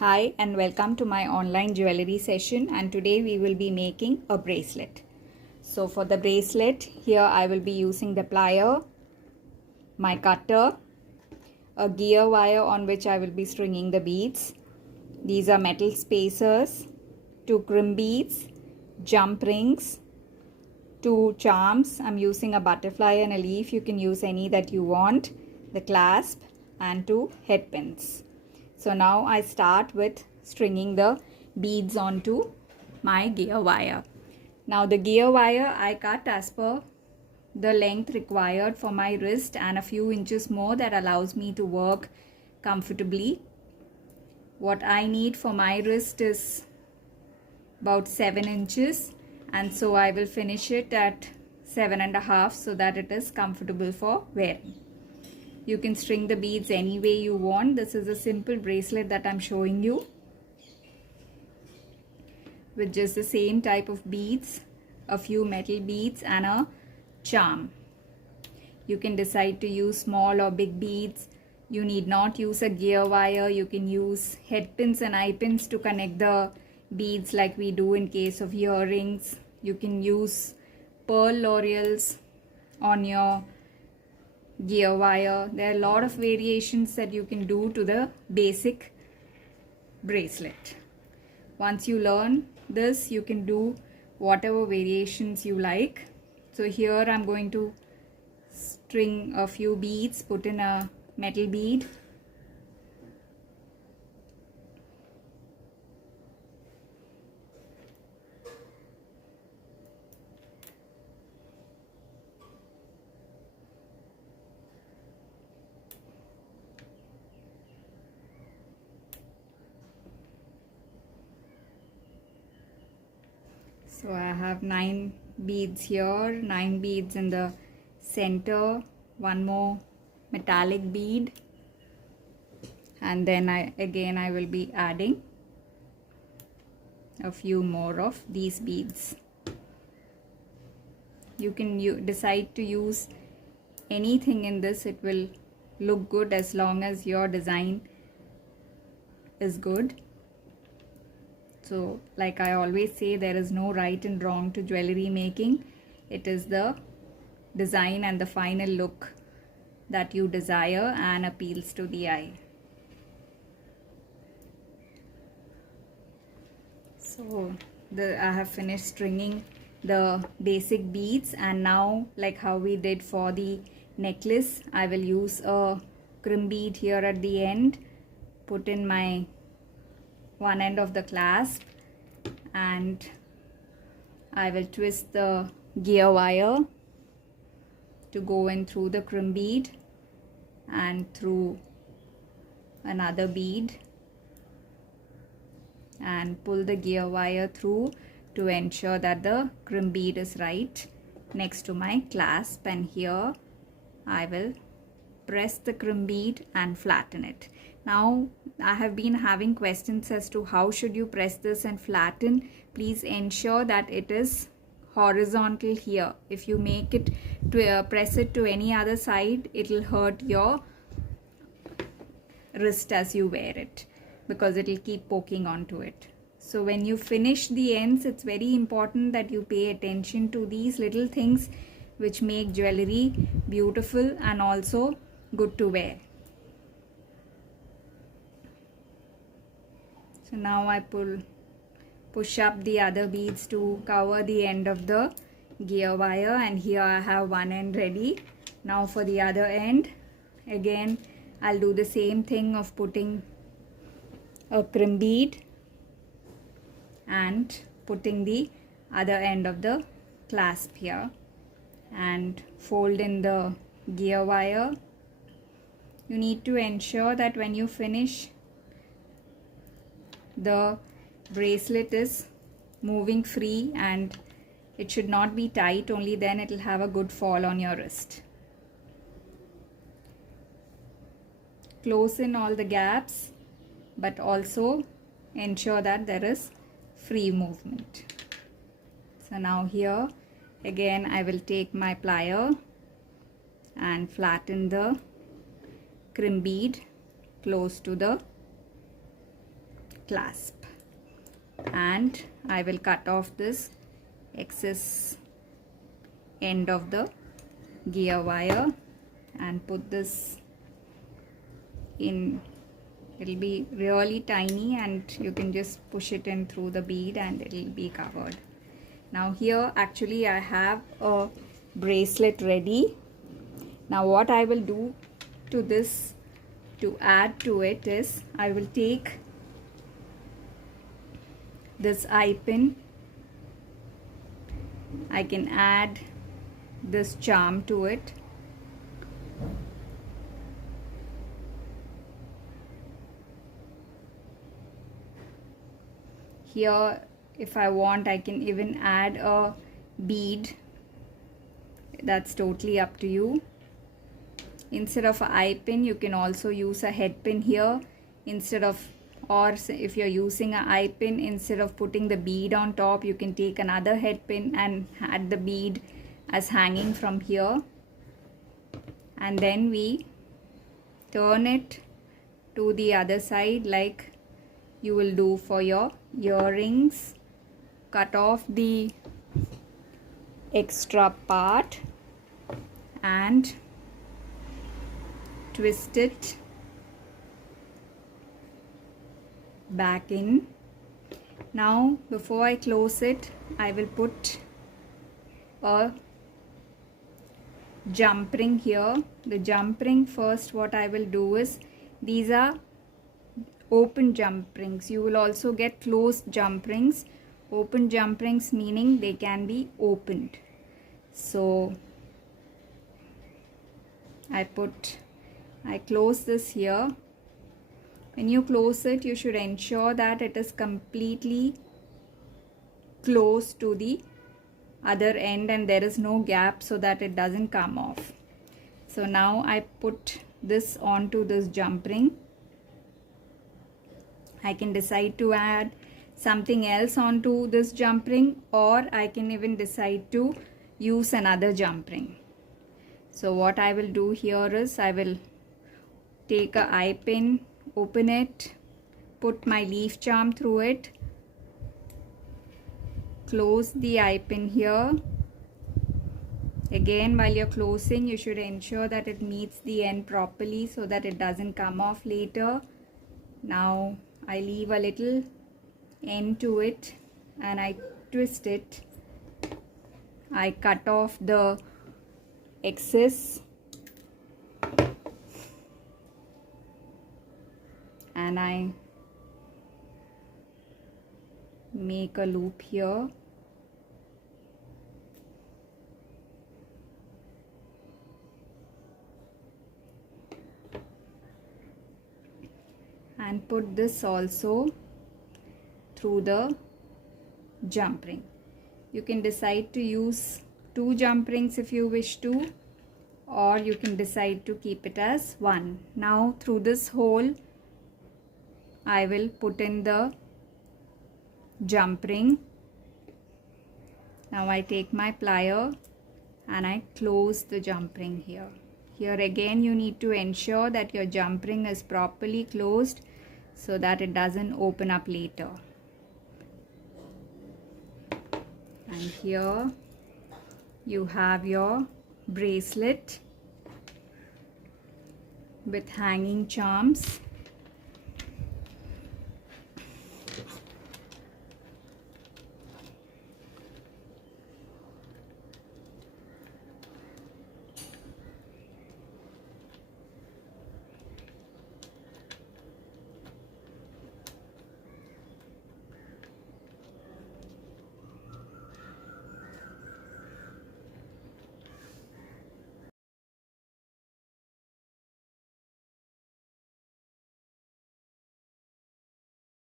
Hi and welcome to my online jewelry session, and today we will be making a bracelet. So for the bracelet, here I will be using the plier, my cutter, a gear wire on which I will be stringing the beads. These are metal spacers, 2 crimp beads, jump rings, 2 charms. I'm using a butterfly and a leaf. You can use any that you want, the clasp, and 2 head pins. So now I start with stringing the beads onto my gear wire. Now the gear wire I cut as per the length required for my wrist and a few inches more that allows me to work comfortably. What I need for my wrist is about 7 inches, and so I will finish it at 7.5 so that it is comfortable for wearing. You can string the beads any way you want. This is a simple bracelet that I'm showing you with just the same type of beads, a few metal beads and a charm. You can decide to use small or big beads. You need not use a gear wire. You can use head pins and eye pins to connect the beads like we do in case of earrings. You can use pearl laurels on your gear wire. There are a lot of variations that you can do to the basic bracelet. Once you learn this, you can do whatever variations you like. So here I'm going to string a few beads, put in a metal bead, so I have 9 beads here, 9 beads in the center, one more metallic bead, and then I will be adding a few more of these beads. You can decide to use anything in this. It will look good as long as your design is good. So like I always say, there is no right and wrong to jewelry making. It is the design and the final look that you desire and appeals to the eye. So I have finished stringing the basic beads, and now, like how we did for the necklace, I will use a crimp bead here at the end, put in my one end of the clasp, and I will twist the gear wire to go in through the crimp bead and through another bead, and pull the gear wire through to ensure that the crimp bead is right next to my clasp. And here I will press the crimp bead and flatten it. Now I have been having questions as to how should you press this and flatten. Please ensure that it is horizontal here. If you make it to press it to any other side, it will hurt your wrist as you wear it, because it will keep poking onto it. So when you finish the ends, it's very important that you pay attention to these little things which make jewelry beautiful and also good to wear. So now I push up the other beads to cover the end of the gear wire, and here I have one end ready. Now for the other end, again I'll do the same thing of putting a crimp bead and putting the other end of the clasp here, and fold in the gear wire. You need to ensure that when you finish, the bracelet is moving free and it should not be tight, only then it will have a good fall on your wrist. Close in all the gaps, but also ensure that there is free movement. So now here again I will take my plier and flatten the crimp bead close to the clasp, and I will cut off this excess end of the gear wire and put this in. It'll be really tiny and you can just push it in through the bead and it'll be covered. Now here actually I have a bracelet ready. Now what I will do to this to add to it is I will take this eye pin. I can add this charm to it. Here if I want I can even add a bead. That's totally up to you. Instead of an eye pin you can also use a head pin here, instead of, or if you're using an eye pin, instead of putting the bead on top you can take another head pin and add the bead as hanging from here, and then we turn it to the other side like you will do for your earrings. Cut off the extra part and twist it back in. Now before I close it I will put a jump ring here. The jump ring, first what I will do is, these are open jump rings. You will also get closed jump rings. Open jump rings meaning they can be opened. So I close this here. When you close it you should ensure that it is completely close to the other end and there is no gap so that it doesn't come off. So now I put this onto this jump ring. I can decide to add something else onto this jump ring, or I can even decide to use another jump ring. So what I will do here is I will take a eye pin, open it, put my leaf charm through it, close the eye pin here. Again, while you're closing you should ensure that it meets the end properly so that it doesn't come off later. Now I leave a little end to it and I twist it. I cut off the excess and I make a loop here. And put this also through the jump ring. You can decide to use 2 jump rings if you wish to, or you can decide to keep it as 1. Now through this hole I will put in the jump ring. Now I take my plier and I close the jump ring here. Here again you need to ensure that your jump ring is properly closed so that it doesn't open up later. And here you have your bracelet with hanging charms.